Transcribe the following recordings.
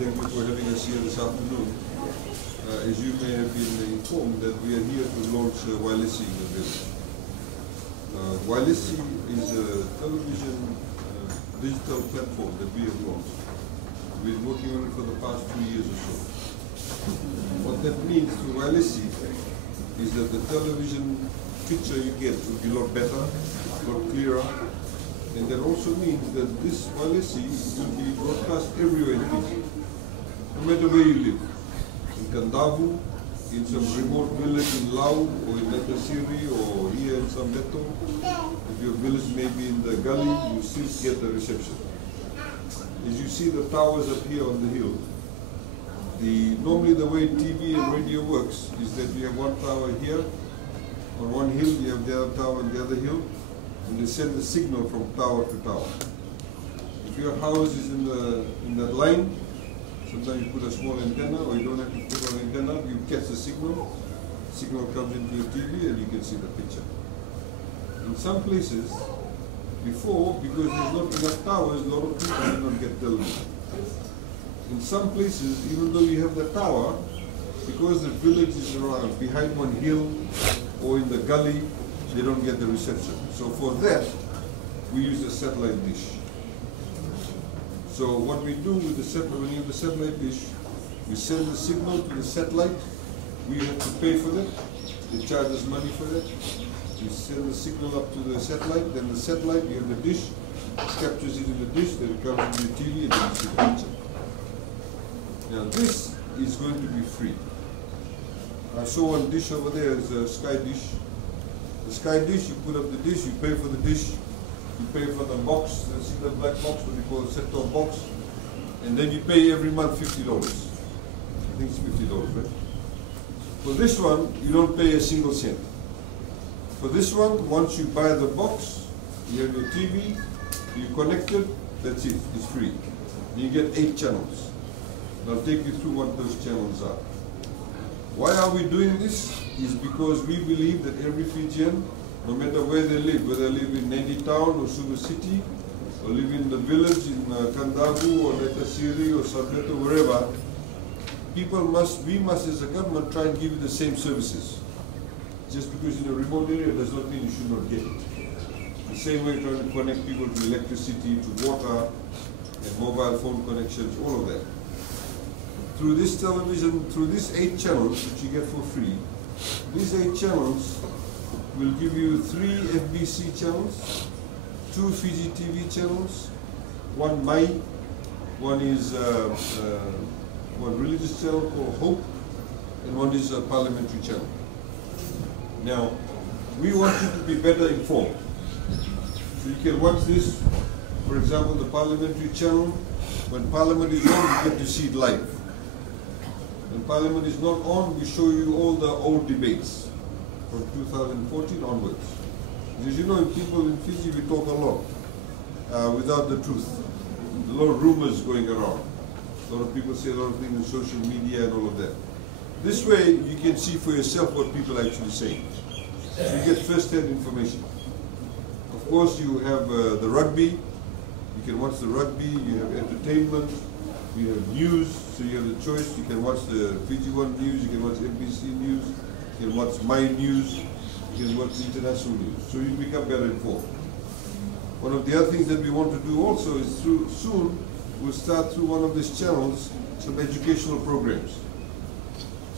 thank you for having us here this afternoon. As you may have been informed that we are here to launch Wailesi in the village. Wailesi is a television digital platform that we have launched. We've been working on it for the past 2 years or so. What that means to Wailesi is that the television picture you get will be a lot better, a lot clearer, and that also means that this Wailesi will be broadcast everywhere in Fiji, no matter where you live. In Kandavu, in some remote village in Lau, or in Natasiri, or here in Sambeto. If your village may be in the gully, you still get the reception. As you see the towers up here on the hill, normally the way TV and radio works is that you have one tower here, on one hill, you have the other tower on the other hill, and they send the signal from tower to tower. If your house is in that line, sometimes you put a small antenna, or you don't have to put an antenna, you catch the signal comes into your TV and you can see the picture. In some places, before, because there's not enough towers, a lot of people do not get television. In some places, even though you have the tower, because the village is around behind one hill or in the gully, they don't get the reception. So for that, we use a satellite dish. So what we do with the satellite, when you have the satellite dish, we send the signal to the satellite. We have to pay for that. They charge us money for that. We send the signal up to the satellite. Then the satellite, you have the dish, captures it in the dish. Then it comes to the TV, and then you see the picture. Now this is going to be free. I saw one dish over there is a Sky Dish. The Sky Dish, you put up the dish, you pay for the dish. You pay for the box, see the black box, what we call a set-top box, and then you pay every month $50. I think it's $50, right? For this one, you don't pay a single cent. For this one, once you buy the box, you have your TV, you connect it, that's it, it's free. You get 8 channels. And I'll take you through what those channels are. Why are we doing this? Is because we believe that every Fijian, no matter where they live, whether they live in Nadi town or Suva city, or live in the village in Kandavu or Natasiri or Sableto, wherever, we must as a government try and give you the same services. Just because in a remote area does not mean you should not get it. The same way trying to connect people to electricity, to water, and mobile phone connections, all of that. Through this television, through these 8 channels, which you get for free, these 8 channels will give you 3 FBC channels, 2 Fiji TV channels, 1 Mai, one is one religious channel called Hope, and one is a parliamentary channel. Now, we want you to be better informed. So you can watch this, for example, the parliamentary channel. When Parliament is on, you get to see it live. When Parliament is not on, we show you all the old debates from 2014 onwards. As you know, people in Fiji, we talk a lot without the truth. A lot of rumors going around. A lot of people say a lot of things in social media and all of that. This way, you can see for yourself what people are actually saying. So you get first-hand information. Of course, you have the rugby. You can watch the rugby. You have entertainment. You have news. So you have the choice. You can watch the Fiji One News. You can watch NBC News. You can watch My News. You can watch international news. So you become better informed. One of the other things that we want to do also is soon we'll start through one of these channels some educational programs.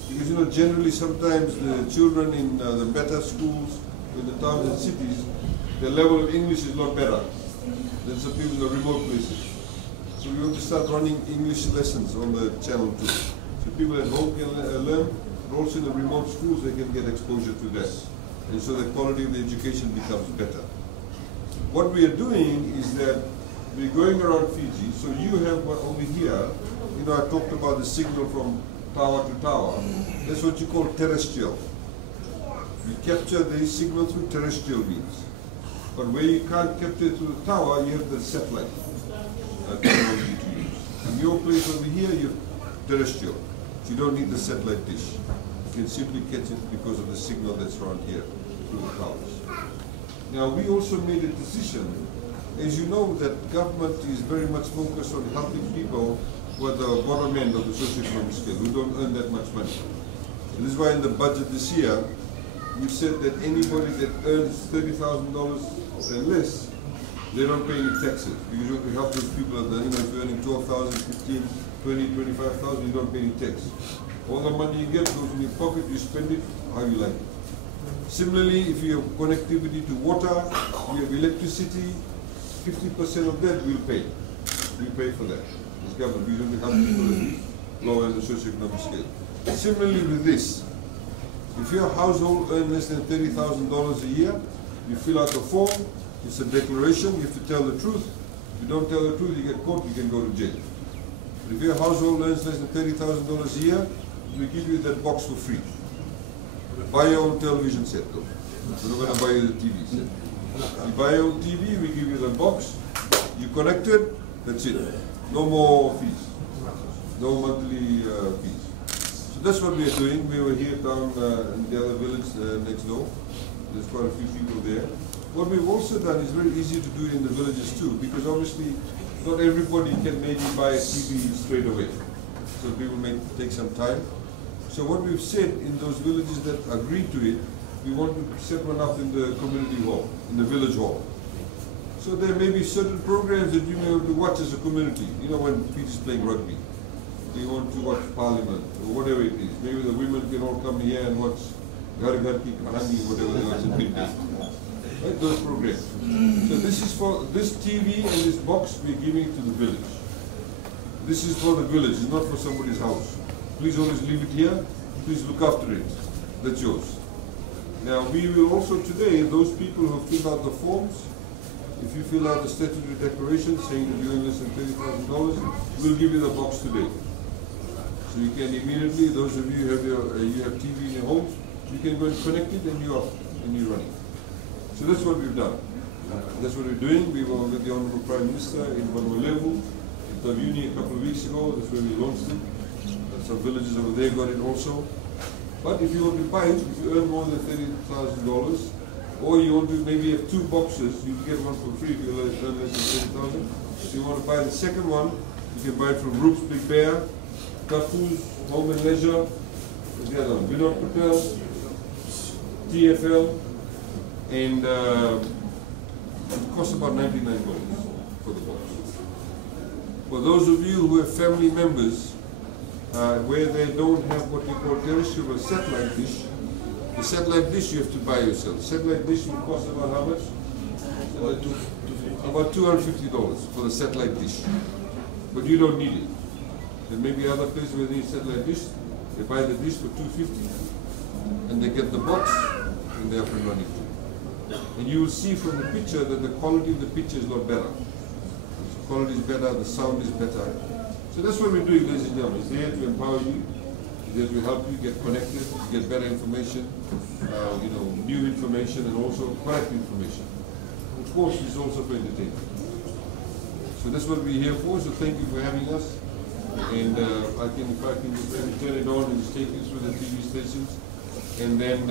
Because generally sometimes the children in the better schools in the towns and cities, their level of English is a lot better than some people in the remote places. So we want to start running English lessons on the channel too. So people at home can learn, but also in the remote schools they can get exposure to that. And so the quality of the education becomes better. What we are doing is that we're going around Fiji, so you have one over here, I talked about the signal from tower to tower. That's what you call terrestrial. We capture the signal through terrestrial means. But where you can't capture it through the tower, you have the satellite technology to use. In your place over here, you have terrestrial. So you don't need the satellite dish. You can simply catch it because of the signal that's around here through the towers. Now, we also made a decision, as you know, that government is very much focused on helping people who are the bottom end of the socioeconomic scale, who don't earn that much money. And this is why in the budget this year, we said that anybody that earns $30,000 and less, they don't pay any taxes. Because you have to help those people that, if you're earning 12,000, 15, 20, 25,000, you don't pay any tax. All the money you get goes in your pocket, you spend it how you like it. Similarly, if you have connectivity to water, you have electricity, 50% of that we'll pay. We pay for that. As government, we don't help people lower in the socioeconomic scale. Similarly with this, if your household earns less than $30,000 a year, you fill out a form, it's a declaration, you have to tell the truth. If you don't tell the truth, you get caught, you can go to jail. But if your household earns less than $30,000 a year, we give you that box for free. Buy your own television set though. We're not going to buy you the TV set. You buy your own TV, we give you the box, you connect it, that's it. No more fees. No monthly fees. So that's what we are doing. We were here down in the other village next door. There's quite a few people there. What we've also done is very easy to do in the villages too, because obviously not everybody can maybe buy a TV straight away. So people may take some time. So what we've said in those villages that agree to it, we want to set one up in the community hall, in the village hall. So there may be certain programs that you may want to watch as a community. When Peter's playing rugby, you want to watch Parliament or whatever it is. Maybe the women can all come here and watch Ghar Ghar Ki Kahani, whatever they watch in midday. Right, those programs. So this is for this TV and this box we're giving to the village. This is for the village, it's not for somebody's house. Please always leave it here. Please look after it. That's yours. Now we will also today, those people who fill out the forms, if you fill out the statutory declaration saying that you earn less than $30,000, we'll give you the box today. So you can immediately, those of you who have TV in your homes, you can go and connect it and you're running. So that's what we've done. That's what we're doing. We were with the Honourable Prime Minister in Level, in Taviuni a couple of weeks ago. That's where we launched it. Some villages over there got it also. But if you want to buy it, if you earn more than $30,000, or you want to maybe have two boxes, you can get one for free if you earn less than $30,000. If you want to buy the second one, you can buy it from Roops Big Bear, Kafus, Home and Leisure, the other one, Vinod Patel, TFL, and it costs about $99 for the box. For those of you who have family members where they don't have what we call terrestrial or satellite dish, the satellite dish you have to buy yourself. The satellite dish will cost about how much? About $250 for the satellite dish. But you don't need it. There may be other places where they need satellite dish. They buy the dish for $250 and they get the box and they're up and running too. And you will see from the picture that the quality of the picture is a lot better. The quality is better, the sound is better. So that's what we're doing, ladies and gentlemen. It's there to empower you, it's there to help you get connected, get better information, new information and also correct information. Of course, it's also for entertainment. So that's what we're here for, so thank you for having us. And if I can just turn it on and just take you through the TV stations. And then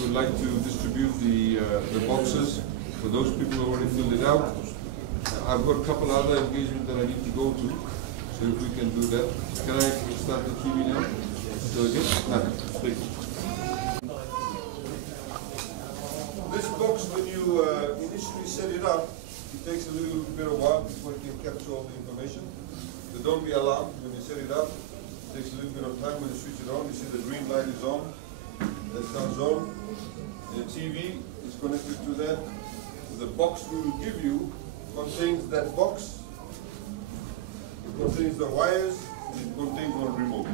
we'd like to distribute the boxes for those people who already filled it out. I've got a couple other engagements that I need to go to. So if we can do that. Can I start the TV now? So again, thank you. This box, when you initially set it up, it takes a little bit of a while before it can capture all the information. So don't be alarmed when you set it up. It takes a little bit of time when you switch it on. You see the green light is on. That comes on. The TV is connected to that. The box we will give you contains that box. It contains the wires, and it contains one remote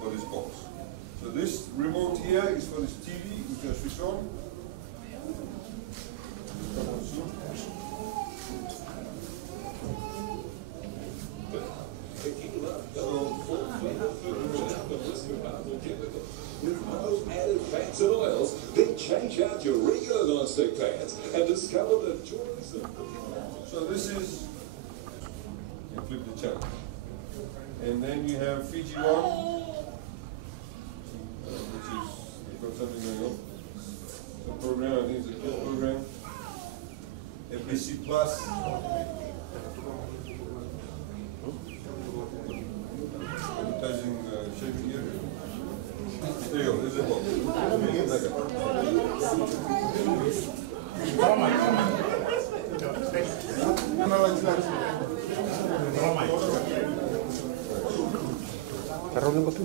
for this box. So this remote here is for this TV, you can switch on. Come on soon. With most added fats and oils, then change out your regular non-stick pans and discover the joys of cooking. So this is, you flip the channel. And then you have Fiji One, which is, we've got something going on. It's a program, I think it's a kids program. FBC Plus. Stay on, this is what. Taruhin ko to.